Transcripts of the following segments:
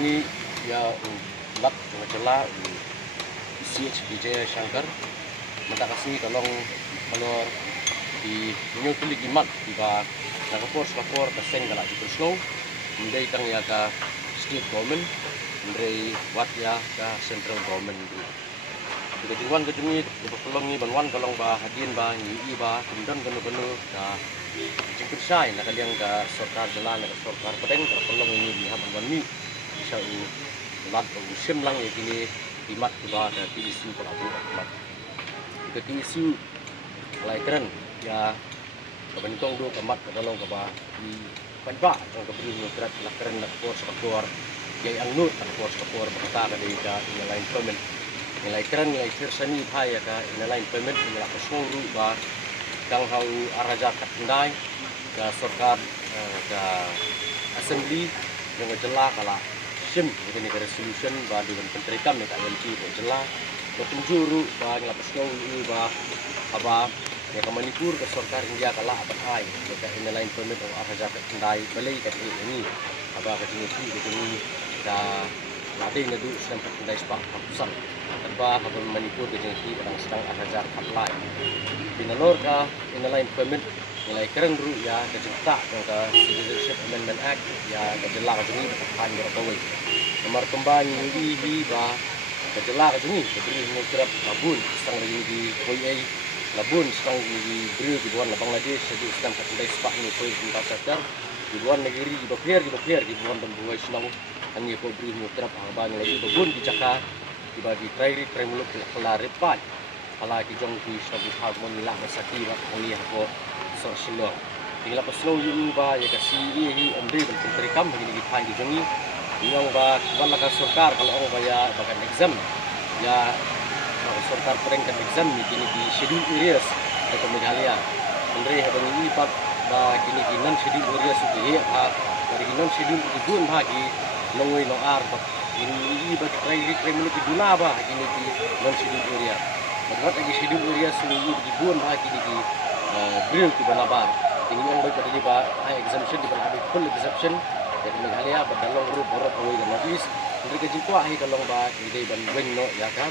Bangi ya lat ngajala CH Vijay Shankar mata kasih tolong kalau di nyutuli gimat di ba nakapor kaseng kala di Perslow mendai tang ya ka state government mendai wat ya ka central government di diwan ke jumi di pelongi banwan kalong ba hadin ba ni ba kemudian ganu ka jingkir sai nak kalian ka sarkar jalan ka sarkar pedeng ka pelong ini di haban wanmi bisa lat usim lang ya kini imat ba ka isu ko abu mat ke isu lai keren ya kabantong do kamat kadalong ka ba di panba ang kabri mo krat la keren na por ya ang nut ang por bakata ka di ka lain comment nilai keren nilai firsani bahaya ka lain payment nilai kasuru ba kang hau araja katndai ka sarkar ka assembly yang jela kala sim ini ka resolution ba dengan penterikam ka LG ko jela ko tunjuru ba ngla pasno ba aba ya ka Manipur ka sarkar India kala abai ka lain payment o araja katndai balai ka ini aba ka ini ka lading na du sedang katndai spa pusat tanpa habang Manipur kejenki kadang sedang arajar apply pinalor ka inalain permit nilai keren ru ya kejenta ka Citizenship Amendment Act ya kejela ka jengi kan ya tawai nomor kembang ini ba kejela ka jengi kebri ngkrap labun sedang di KOI labun sedang di beri di buan Bangladesh jadi sedang katndai spa ni koi pinta sadar di buan negeri di bapir di buan dan senang hanya ko beri ngkrap abang lagi babun di Jakarta dibagi trai muluk kala repat ala ki jong ki sabu harmon la masaki ba oli ko so silo tingla ko slow yu ba ya kasi hi amri ban terikam begini ki phai ki jongi yang ba wala ka sarkar kalau ba ya bakan exam ya sarkar pereng kan exam ni kini di schedule areas ko Meghalaya andre ha bangi ipat ba kini ki non schedule areas ki ha dari non schedule ki bun bagi longoi no ar ini ibat trai muluk di dula ba kini di non schedule area buat lagi schedule area sini di buan ba kini di drill di balabar ini yang baik tadi ba exemption di balabar full exemption dari Meghalaya badalong group borok away dan notice dari kejingkwa hi kalong ba ide ban weng no ya kan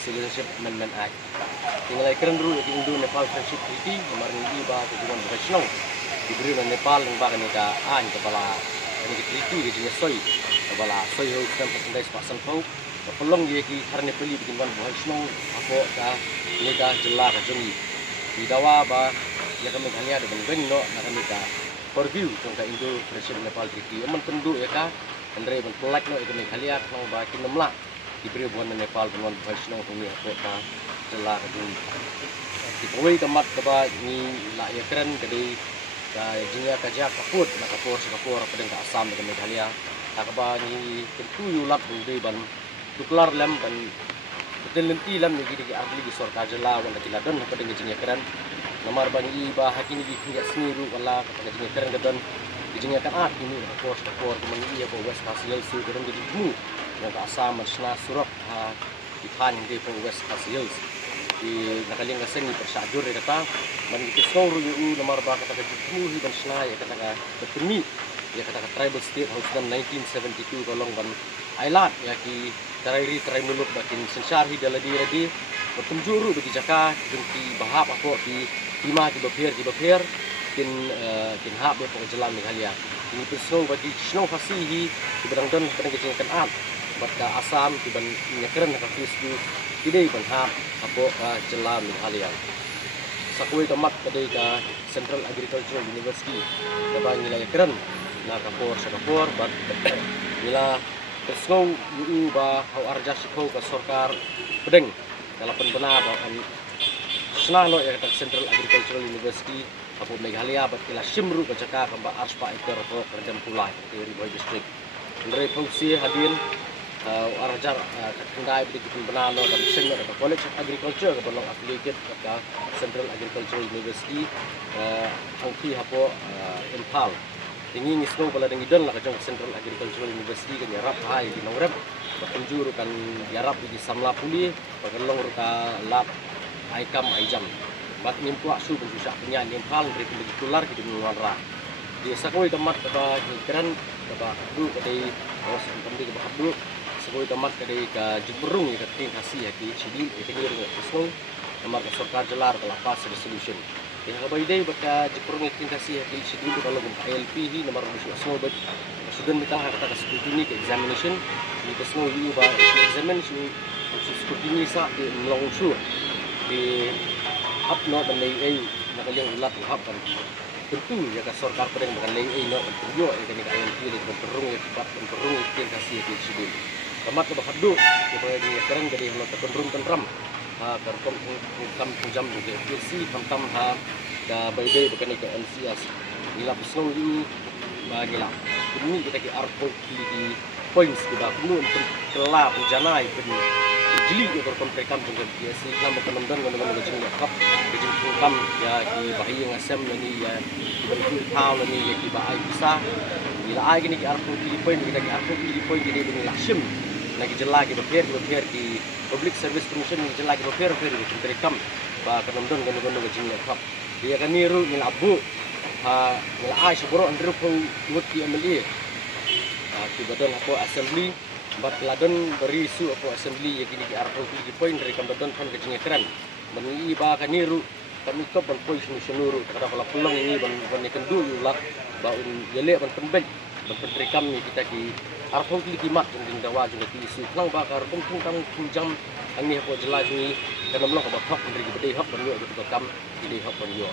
Citizenship Amendment Act tinggal keren dulu di Indo Nepal Friendship Treaty kemarin ini ba tujuan profesional diberi oleh Nepal yang ba ka an kepala ini treaty di jenis soy kepala soy ho kan pertendai pasal kau pelong ye ki harne peli bikin wan bohai snow apo ka ni ka jela ka jongi di dawa ba ya kami Meghalaya ada beng no na kami ka review tong ka Indo Friendship Nepal Treaty aman tendu ya ka andre ban pelak no kami Meghalaya nang ba kinemla diberi buan Nepal buan bohai snow ni apo ka jela ka jongi di poi kamat ka ba ni la ya keren kadi ka jinya ka ja kaput na kapor pedeng ka Assam ka Meghalaya takba ni tentu yulat bende ban tuklar lam ban betul lenti lam ni di arli di sarkar jela wala kiladon pedeng jinya keren nomor bangi ba hakini di hinga sniru wala pedeng jinya keren gadon jinya kan at ini kapor kemengi ya ko west kasil su gadon di mu yang ka Assam masna surap ha di pan di ko west kasil di nakaling kaseng ni persajur ya kata ban kisau ru nomor ba kata mu hi ban sna ya kata betumi ya kata tribal state house dan 1972 kolong ban ailat ya ki trai muluk bakin sensar hi daladi berpenjuru bagi jaka jengki bahap apa di lima di bapir kin hab be pok jalan Meghalaya ini persau bagi snow fasihi di bedang don pedang kejengkan at batka Assam di ban nyekeren ka fisdu tidai ban hab apa jalan Meghalaya sakui kamat kadai ka Central Agricultural University da nilai keren na kapor bat nila persau yu ba hau arja sikau ka sarkar pedeng dalapan benar ba senang no ya kata Central Agricultural University apo Meghalaya bat kila simru ka jaka kamba arspa ekor ko kerjam pulai di Riboy district andre fungsi hadin arjar katundai bi kitin banano dan senior ka College of Agriculture ka belong affiliated ka Central Agricultural University angki hapo Impal tinggi ngisno bala deng idon la kajong Central Agricultural University kan yarap hai di nongrep berkunjur kan yarap di samla puli pagalong ka lab aikam aijam bat nimpu asu benjusak punya nimpal dari kelar di nuanra di sakoi kemat ba keren ba du kadai os kamdi ba du sebagai tamat kadai ka jubrung ka tin hasi ki chidi ke ni ro sno amar ka sarkar jalar ka lapas resolution ya ka bai dai baka jubrung tin hasi ki chidi ko kalau LP hi nomor sno ba sudan mita ha ka scrutiny ke examination ni ka sno yu ba examination scrutiny sa di long sure di hap no dan lay nakaliang ulat hap kan tentu ya ka sarkar pedang bukan lay no tentu ya kan ka LP ni berperung ya berperung tin hasi ki chidi kamat ko bakaddo ko ba ni karang gadi halo takondrum tentram ha karkom kam jam ke PC tam ha da baydey bukan ke NCS nila pusong yu bagila kini kita ke arpo di points kita kuno untuk kelap janai pen jili ko karkom kam jung ke PC lam bukan dan ngono jing kap jing kam ya di bahi ngasem ni ya di taw ni ya di bahai bisa nila ai kini ke arpo di point kita ke arpo di point jadi ni lakshim lagi jelak di public service commission jelak di terekam ba kanamdon gono gajing kap dia kan niru nilabu ha nilai seboro andru ko muti amli ki badon ko assembly bat ladon beri su ko assembly ya kini di arpo di point terekam badon kan gajing keren meni ba kan niru kami ko ban poin sunuru kada kala pulang ini ban kendu yulak ba yele ban tembek ban terekam ni kita ki arpong kili kimat jeng dawa jeng ti isu lang bakar kum jam ang ni ko jelas ni kana mlong ka bapak dari gede hak ban yo kam gede hak ban yo